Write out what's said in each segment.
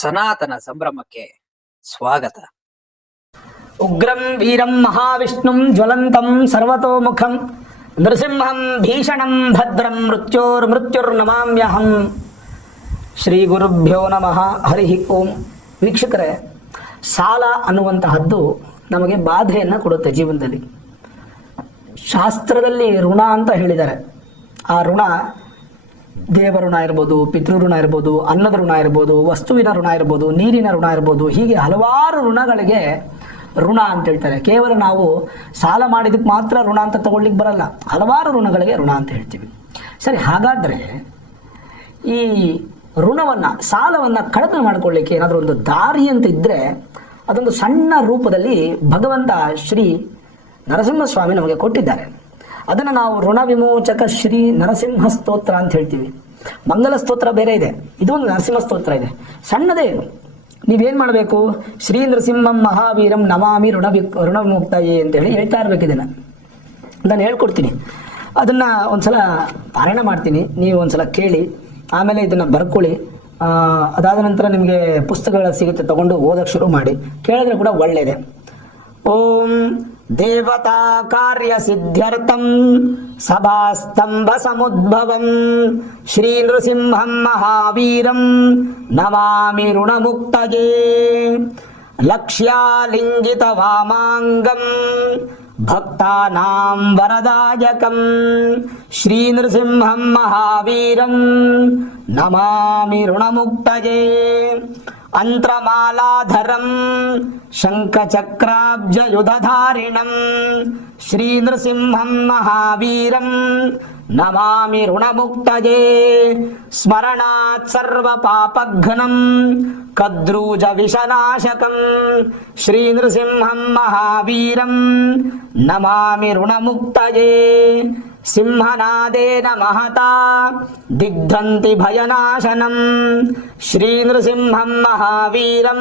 ಸನಾತನ ಸಂಭ್ರಮಕ್ಕೆ ಸ್ವಾಗತ. ಉಗ್ರಂ ವೀರಂ ಮಹಾವಿಷ್ಣುಂ ಜ್ವಲಂತಂ ಸರ್ವತೋಮುಖಂ ನೃಸಿಂಹಂ ಭೀಷಣಂ ಭದ್ರಂ ಮೃತ್ಯುರ್ನಮಾಮ್ಯಹಂ. ಶ್ರೀ ಗುರುಭ್ಯೋ ನಮಃ. ಹರಿ ಓಂ. ವೀಕ್ಷಕರೇ, ಸಾಲ ಅನ್ನುವಂತಹದ್ದು ನಮಗೆ ಬಾಧೆಯನ್ನು ಕೊಡುತ್ತೆ ಜೀವನದಲ್ಲಿ. ಶಾಸ್ತ್ರದಲ್ಲಿ ಋಣ ಅಂತ ಹೇಳಿದ್ದಾರೆ. ಆ ಋಣ ದೇವ ಋಣ ಇರ್ಬೋದು, ಪಿತೃ ಋಣ ಇರ್ಬೋದು, ಅನ್ನದ ಋಣ ಇರ್ಬೋದು, ವಸ್ತುವಿನ ಋಣ ಇರ್ಬೋದು, ನೀರಿನ ಋಣ ಇರ್ಬೋದು. ಹೀಗೆ ಹಲವಾರು ಋಣಗಳಿಗೆ ಋಣ ಅಂತ ಹೇಳ್ತಾರೆ. ಕೇವಲ ನಾವು ಸಾಲ ಮಾಡಿದಕ್ಕೆ ಮಾತ್ರ ಋಣ ಅಂತ ತಗೊಳ್ಳಿಕ್ಕೆ ಬರಲ್ಲ, ಹಲವಾರು ಋಣಗಳಿಗೆ ಋಣ ಅಂತ ಹೇಳ್ತೀವಿ. ಸರಿ, ಹಾಗಾದರೆ ಈ ಋಣವನ್ನು, ಸಾಲವನ್ನು ಕಡಿಮೆ ಮಾಡಿಕೊಳ್ಳಿಕ್ಕೆ ಏನಾದರೂ ಒಂದು ದಾರಿ ಅಂತ ಇದ್ದರೆ ಅದೊಂದು ಸಣ್ಣ ರೂಪದಲ್ಲಿ ಭಗವಂತ ಶ್ರೀ ನರಸಿಂಹಸ್ವಾಮಿ ನಮಗೆ ಕೊಟ್ಟಿದ್ದಾರೆ. ಅದನ್ನು ನಾವು ಋಣ ವಿಮೋಚಕ ಶ್ರೀ ನರಸಿಂಹ ಸ್ತೋತ್ರ ಅಂತ ಹೇಳ್ತೀವಿ. ಮಂಗಲ ಸ್ತೋತ್ರ ಬೇರೆ ಇದೆ, ಇದೊಂದು ನರಸಿಂಹ ಸ್ತೋತ್ರ ಇದೆ, ಸಣ್ಣದೇ ಇದು. ನೀವೇನು ಮಾಡಬೇಕು? ಶ್ರೀ ನರಸಿಂಹಂ ಮಹಾವೀರಂ ನಮಾಮಿ ಋಣ ವಿಮುಕ್ತಯೇ ಅಂತೇಳಿ ಹೇಳ್ತಾ ಇರ್ಬೇಕು. ಇದನ್ನು ನಾನು ಹೇಳ್ಕೊಡ್ತೀನಿ, ಅದನ್ನು ಒಂದ್ಸಲ ಪಾರಾಯಣ ಮಾಡ್ತೀನಿ, ನೀವು ಒಂದ್ಸಲ ಕೇಳಿ, ಆಮೇಲೆ ಇದನ್ನು ಬರ್ಕೊಳ್ಳಿ. ಅದಾದ ನಂತರ ನಿಮಗೆ ಪುಸ್ತಕಗಳು ಸಿಗುತ್ತೆ, ತಗೊಂಡು ಓದಕ್ಕೆ ಶುರು ಮಾಡಿ. ಕೇಳಿದ್ರೆ ಕೂಡ ಒಳ್ಳೆಯದೆ. ಓಂ ದೇವತಾ ಕಾರ್ಯ ಸಿದ್ಧ್ಯರ್ಥಂ ಸಭಾಸ್ತಂಭ ಸಮುದ್ಭವಂ ಶ್ರೀ ನೃಸಿಂಹಂ ಮಹಾವೀರಂ ನಮಾಮಿ ಋಣಮುಕ್ತಯೇ. ಲಕ್ಷ್ಯಾಲಿಂಗಿತ ವಾಮಾಂಗಂ ಭಕ್ತಾನಾಂ ವರದಾಯಕಂ ಶ್ರೀ ನೃಸಿಂಹಂ ಮಹಾವೀರಂ ನಮಾಮಿ ಋಣಮುಕ್ತಯೇ. ಅಂತ್ರಮಾಲಾಧರಂ ಶಂಖಚಕ್ರಾಬ್ಜಯುಧಧಾರಿಣಂ ಶ್ರೀ ನೃಸಿಂಹಂ ಮಹಾವೀರಂ ನಮಾಮಿ ಋಣಮುಕ್ತಯೇ. ಸ್ಮರಣಾತ್ ಸರ್ವ ಪಾಪಘ್ನಂ ಕದ್ರೂಜ ವಿಷನಾಶಕಂ ಶ್ರೀ ನೃಸಿಂಹಂ ಮಹಾವೀರಂ ನಮಾಮಿ ಋಣಮುಕ್ತಯೇ. ಸಿಂಹನಾದೇನ ಮಹತಾ ದಿಗ್ಧಂತಿ ಭಯನಾಶನಂ ಶ್ರೀ ನೃಸಿಂಹಂ ಮಹಾವೀರಂ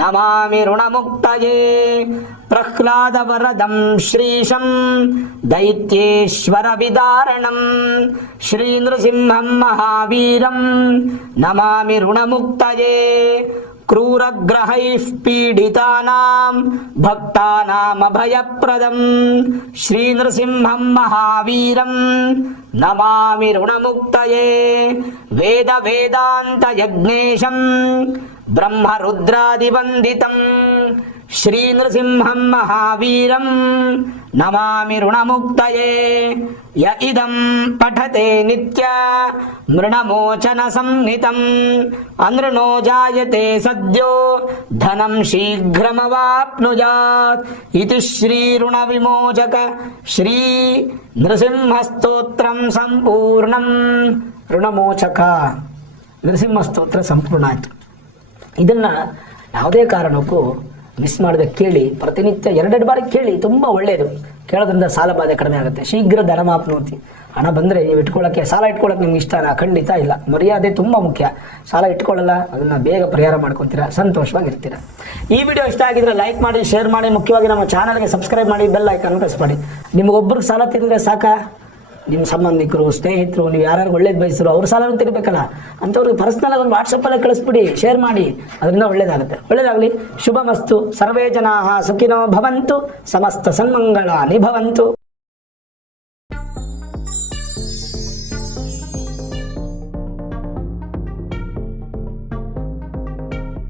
ನಮಾಮಿ ಋಣಮುಕ್ತಯೇ. ಪ್ರಹ್ಲಾದವರದಂ ಶ್ರೀಶಂ ದೈತ್ಯೇಶ್ವರ ವಿದಾರಣಂ ಶ್ರೀ ನೃಸಿಂಹಂ ಮಹಾವೀರಂ ನಮಾಮಿ ಋಣಮುಕ್ತಯೇ. ಕ್ರೂರಗ್ರಹೈಃ ಪೀಡಿತಾನಾಂ ಭಕ್ತಾನಾಂ ಅಭಯಪ್ರದಂ ಶ್ರೀ ನೃಸಿಂಹಂ ಮಹಾವೀರಂ ನಮಾಮಿ ಋಣಮುಕ್ತಯೇ. ವೇದ ವೇದಾಂತ ಯಜ್ಞೇಶಂ ಬ್ರಹ್ಮ ರುದ್ರಾದಿವಂದಿತಂ ಶ್ರೀ ನೃಸಿಂಹಂ ಮಹಾವೀರಂ ನಮಾಮಿ ಋಣಮುಕ್ತಯೇ. ಯ ಇದಂ ಪಠತೆ ನಿತ್ಯ ಮೃಣಮೋಚನ ಸಂಹಿತಂ ಅನೃಣೋ ಜಾಯತೆ ಸದ್ಯೋ ಧನಂ ಶೀಘ್ರಮವಾಪ್ನುಯಾತ್. ಇತಿ ಶ್ರೀ ಋಣ ವಿಮೋಚಕ ಶ್ರೀ ನೃಸಿಂಹ ಸ್ತೋತ್ರಂ ಸಂಪೂರ್ಣಂ. ಋಣಮೋಚಕ ನೃಸಿಂಹ ಸ್ತೋತ್ರ ಸಂಪೂರ್ಣ ಆಯಿತು. ಇದನ್ನು ಯಾವುದೇ ಕಾರಣಕ್ಕೂ ಮಿಸ್ ಮಾಡದೆ ಕೇಳಿ, ಪ್ರತಿನಿತ್ಯ 2 ಬಾರಿ ಕೇಳಿ, ತುಂಬ ಒಳ್ಳೆಯದು. ಕೇಳೋದ್ರಿಂದ ಸಾಲ ಬಾಧೆ ಕಡಿಮೆ ಆಗುತ್ತೆ. ಶೀಘ್ರ ಧನಮಾಪ್ನೋತಿ. ಹಣ ಬಂದರೆ ನೀವು ಇಟ್ಕೊಳ್ಳೋಕ್ಕೆ, ಸಾಲ ಇಟ್ಕೊಳ್ಳೋಕೆ ನಿಮ್ಗೆ ಇಷ್ಟನಾ? ಖಂಡಿತ ಇಲ್ಲ. ಮರ್ಯಾದೆ ತುಂಬ ಮುಖ್ಯ. ಸಾಲ ಇಟ್ಕೊಳ್ಳಲ್ಲ, ಅದನ್ನು ಬೇಗ ಪರಿಹಾರ ಮಾಡ್ಕೊತೀರಾ, ಸಂತೋಷವಾಗಿರ್ತೀರ. ಈ ವಿಡಿಯೋ ಇಷ್ಟ ಆಗಿದ್ರೆ ಲೈಕ್ ಮಾಡಿ, ಶೇರ್ ಮಾಡಿ, ಮುಖ್ಯವಾಗಿ ನಮ್ಮ ಚಾನಲ್ಗೆ ಸಬ್ಸ್ಕ್ರೈಬ್ ಮಾಡಿ, ಬೆಲ್ ಐಕಾನ್ ಪ್ರೆಸ್ ಮಾಡಿ. ನಿಮಗೊಬ್ಬರಿಗೆ ಸಾಲ ತಿಂದರೆ ಸಾಕ? ನಿಮ್ಮ ಸಂಬಂಧಿಕರು, ಸ್ನೇಹಿತರು, ನೀವು ಯಾರು ಒಳ್ಳೇದು ಬಯಸಿದ್ರು ಅವ್ರ ಸಾಲನೂ ತಿರ್ಬೇಕಲ್ಲ, ಅಂಥವ್ರಿಗೆ ಪರ್ಸ್ನಲ್ ಆಗಿ ಒಂದು ವಾಟ್ಸಪ್ಪಲ್ಲೇ ಕಳಿಸ್ಬಿಡಿ, ಶೇರ್ ಮಾಡಿ, ಅದರಿಂದ ಒಳ್ಳೇದಾಗುತ್ತೆ. ಒಳ್ಳೇದಾಗಲಿ. ಶುಭಮಸ್ತು. ಸರ್ವೇ ಜನಾಃ ಸುಖಿನೋ ಭವಂತು. ಸಮಸ್ತ ಸನ್ಮಂಗಳಾನಿ ಭವಂತು.